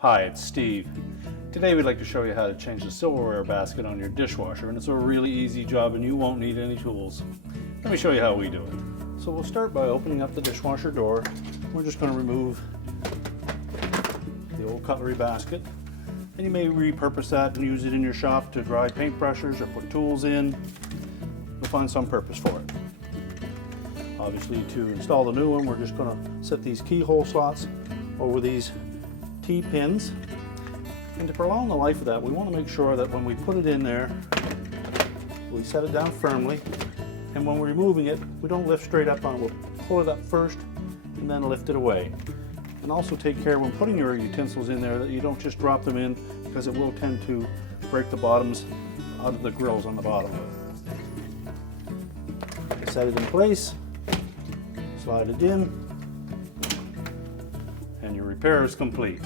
Hi, it's Steve. Today we'd like to show you how to change the silverware basket on your dishwasher, and it's a really easy job and you won't need any tools. Let me show you how we do it. So we'll start by opening up the dishwasher door. We're just going to remove the old cutlery basket, and you may repurpose that and use it in your shop to dry paintbrushes or put tools in. You'll find some purpose for it. Obviously, to install the new one, we're just going to set these keyhole slots over these T-pins. And to prolong the life of that, we want to make sure that when we put it in there, we set it down firmly, and when we're removing it, we don't lift straight up on it. We'll pull it up first and then lift it away. And also take care when putting your utensils in there that you don't just drop them in, because it will tend to break the bottoms out of the grills on the bottom. Set it in place, slide it in, and your repair is complete.